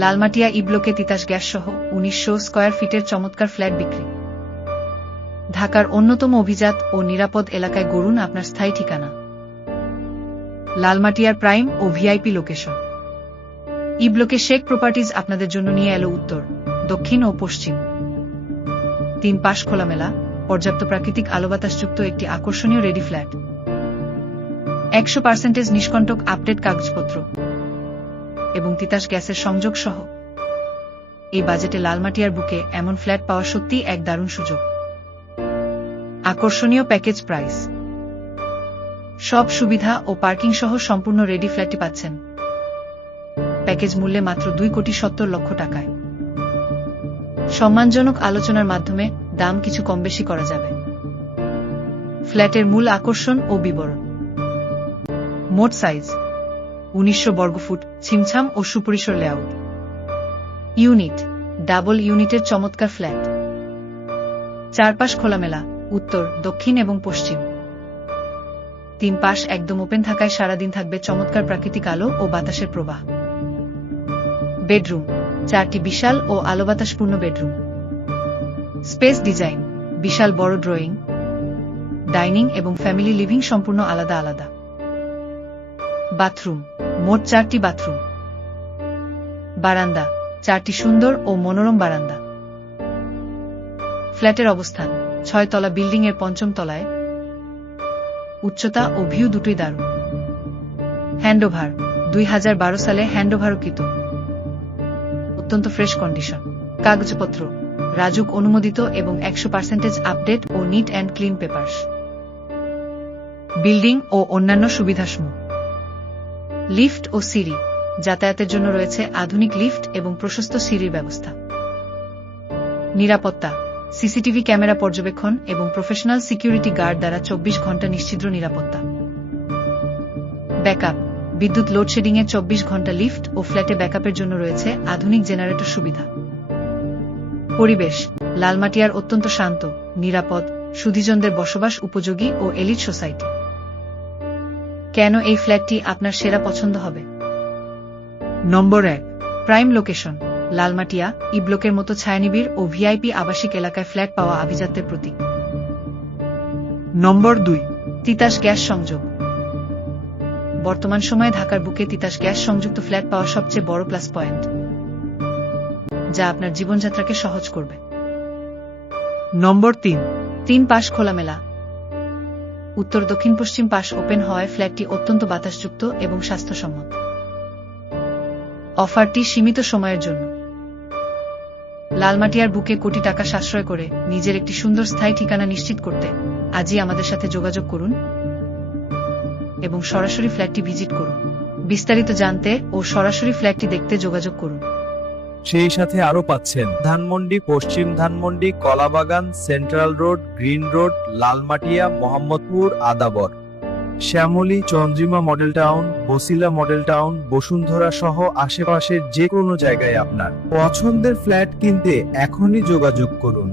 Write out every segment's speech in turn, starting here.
লালমাটিয়া ই ব্লকে তিতাস গ্যাস সহ ১৯০০ স্কয়ার ফিটের চমৎকার ফ্ল্যাট বিক্রি। ঢাকার অন্যতম অভিজাত ও নিরাপদ এলাকায় গড়ুন আপনার স্থায়ী ঠিকানা। লালমাটিয়ার প্রাইম ও ভিআইপি লোকেশন। ই ব্লকে শেখ প্রপার্টিজ আপনাদের জন্য নিয়ে এলো উত্তর, দক্ষিণ ও পশ্চিম ৩ পাশ খোলামেলা, পর্যাপ্ত প্রাকৃতিক আলো বাতাসযুক্ত একটি আকর্ষণীয় রেডি ফ্ল্যাট। ১০০% নিষ্কণ্টক আপডেট কাগজপত্র এবং তিতাস গ্যাসের সংযোগ সহ এই বাজেটে লালমাটিয়ার বুকে এমন ফ্ল্যাট পাওয়া সত্যিই এক দারুণ সুযোগ। আকর্ষণীয় প্যাকেজ প্রাইস, সব সুবিধা ও পার্কিং সহ সম্পূর্ণ রেডি ফ্ল্যাটটি পাচ্ছেন প্যাকেজ মূল্যে মাত্র ২,৭০,০০,০০০ টাকায়। সম্মানজনক আলোচনার মাধ্যমে দাম কিছু কম বেশি করা যাবে। ফ্ল্যাটের মূল আকর্ষণ ও বিবরণ। মোট সাইজ ১৯০০ বর্গফুট, ছিমছাম ও সুপরিসর লেআউট। ইউনিট, ডাবল ইউনিটের চমৎকার ফ্ল্যাট। চারপাশ খোলামেলা, উত্তর, দক্ষিণ এবং পশ্চিম ৩ পাশ একদম ওপেন থাকায় সারাদিন থাকবে চমৎকার প্রাকৃতিক আলো ও বাতাসের প্রবাহ। বেডরুম, 4টি বিশাল ও আলো বাতাসপূর্ণ বেডরুম। স্পেস ডিজাইন, বিশাল বড় ড্রয়িং, ডাইনিং এবং ফ্যামিলি লিভিং সম্পূর্ণ আলাদা আলাদা। বাথরুম, মোট 4টি বাথরুম। বারান্দা, 4টি সুন্দর ও মনোরম বারান্দা। ফ্ল্যাটের অবস্থান 6 তলা বিল্ডিং এর 5ম তলায়। উচ্চতা ও ভিউ দুটোই দারুণ। হ্যান্ডওভার, 2012 সালে হ্যান্ডওভারকৃত, অত্যন্ত ফ্রেশ কন্ডিশন। কাগজপত্র, রাজুক অনুমোদিত এবং 100% আপডেট ও neat and clean papers. Building ও অন্যান্য সুবিধাসমূহ। লিফট ও সিঁড়ি, যাতায়াতের জন্য রয়েছে আধুনিক লিফট এবং প্রশস্ত সিঁড়ির ব্যবস্থা। নিরাপত্তা, সিসিটিভি ক্যামেরা পর্যবেক্ষণ এবং প্রফেশনাল সিকিউরিটি গার্ড দ্বারা 24 ঘন্টা নিশ্ছিদ্র নিরাপত্তা। ব্যাকআপ, বিদ্যুৎ লোডশেডিংয়ে 24 ঘন্টা লিফট ও ফ্ল্যাটে ব্যাকআপের জন্য রয়েছে আধুনিক জেনারেটর সুবিধা। পরিবেশ, লালমাটিয়ার অত্যন্ত শান্ত, নিরাপদ, সুধীজনদের বসবাস উপযোগী ও এলিট সোসাইটি। কেন এই ফ্ল্যাটটি আপনার সেরা পছন্দ হবে? নম্বর 1, প্রাইম লোকেশন। লালমাটিয়া ই ব্লকের মতো ছায়ানিবিড় ও ভিআইপি আবাসিক এলাকায় ফ্ল্যাট পাওয়া আভিজাত্যের প্রতীক। নম্বর 2, তিতাস গ্যাস সংযোগ। বর্তমান সময়ে ঢাকার বুকে তিতাস গ্যাস সংযুক্ত ফ্ল্যাট পাওয়া সবচেয়ে বড় প্লাস পয়েন্ট, যা আপনার জীবনযাত্রাকে সহজ করবে। নম্বর 3 পাশ খোলামেলা, উত্তর দক্ষিণ পশ্চিম পাশ ওপেন হওয়ায় ফ্ল্যাটটি অত্যন্ত বাতাসযুক্ত এবং স্বাস্থ্যসম্মত। অফারটি সীমিত সময়ের জন্য। লালমাটিয়ার বুকে কোটি টাকা সাশ্রয় করে নিজের একটি সুন্দর স্থায়ী ঠিকানা নিশ্চিত করতে আজই আমাদের সাথে যোগাযোগ করুন এবং সরাসরি ফ্ল্যাটটি ভিজিট করুন। বিস্তারিত জানতে ও সরাসরি ফ্ল্যাটটি দেখতে যোগাযোগ করুন। সেই সাথে আরো পাচ্ছেন ধানমন্ডি, পশ্চিম Dhanmondi, Kalabagan, central road, green road, Lalmatia, Mohammadpur, Adabor, Shyamoli, Chandrima model town, Bosila model town, Bashundhara সহ আশেপাশের যে কোনো জায়গায় আপনার পছন্দের ফ্ল্যাট কিনতে এখনই যোগাযোগ করুন।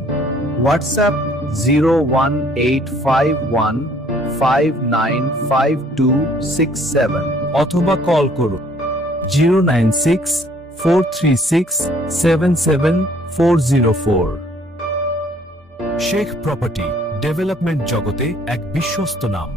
হোয়াটসঅ্যাপ 01851595267 অথবা কল করুন 09643677404। শেখ প্রপার্টি ডেভেলপমেন্ট জগতে এক বিশ্বস্ত নাম।